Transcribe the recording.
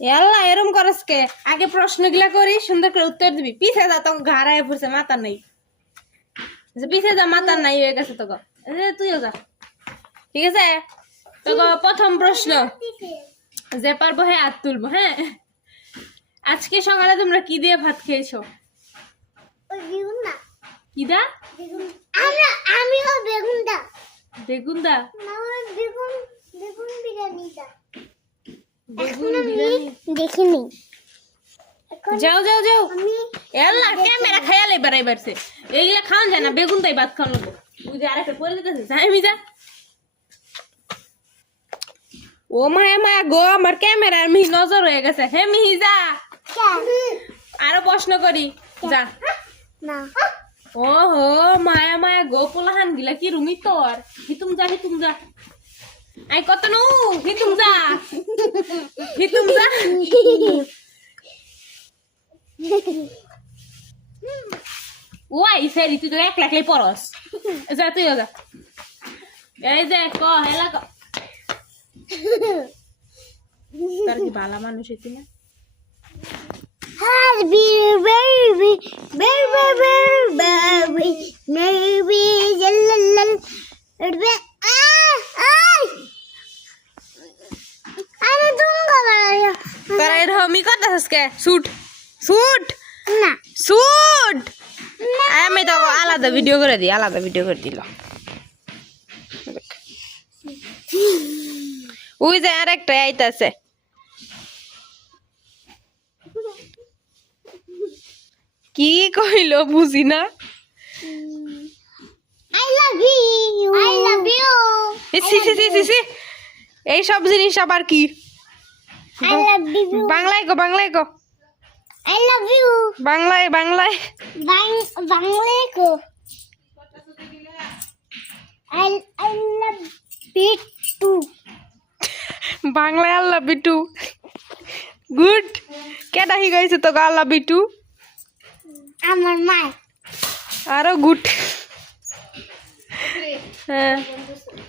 এল্লা এরম করস কে আগে প্রশ্নগুলা করি সুন্দর করে উত্তর দিবি পিছে যা তো ঘাড়ায় পড়ছে মাথা নাই পিছে যা মাথা নাই হয়ে গেছে তোকে তুইও যা ঠিক আছে তোকে প্রথম প্রশ্ন যে পারবো হ্যাঁ হাত তুলবো হ্যাঁ আজকে সকালে তোমরা কি দিয়ে ভাত খেয়েছো কি দা আমিও বেগুন দা বেগুন দা বেগুন বেগুন বিরিয়ানি দা বেগুন বিরিয়ানি দেখিনি যাও যাও যাও এল্লা ক্যামেরা খায়ালে বাড়াই বাড়ছে এইগুলা খাওয়া যায় না বেগুন তাই ভাত খাওয়া লাগবো বুঝে আরেকটা পরে দিতেছে যাই যা ও মায়া মায়া গো আমার ক্যামেরার মিহি নজর হয়ে গেছে হে মিহি যা আরো প্রশ্ন করি যা না ওহো মায়া মায়া গো পোলাহান গিলা কি রুমি তোর হিতুম যা আই কত নু হিতুম যা ওই সেরি তুই তো একলা একলাই পরস যা তুইও যা এই যে ক হেলা ক তার কি বালা মানুষ এতে না Baby, baby, baby, baby, baby, jalal, আমি দুঙ্গা বাড়াইয়া তারা এরকমই করতেছিস কে শুট না আমি তো আলাদা ভিডিও করে দিল ওই যে আর একটা আইতাছে কি কইল বুঝি না I love you সি এই সব জিনিস আবার কি I love you বাংলায় গো I love you বাংলায় বাংলায় কো I love you too বাংলায় আল্লাহ বিটু গুড কেডা শিখাইছে তোকে আল্লাহ বিটু আমার মা আরো গুড হ্যাঁ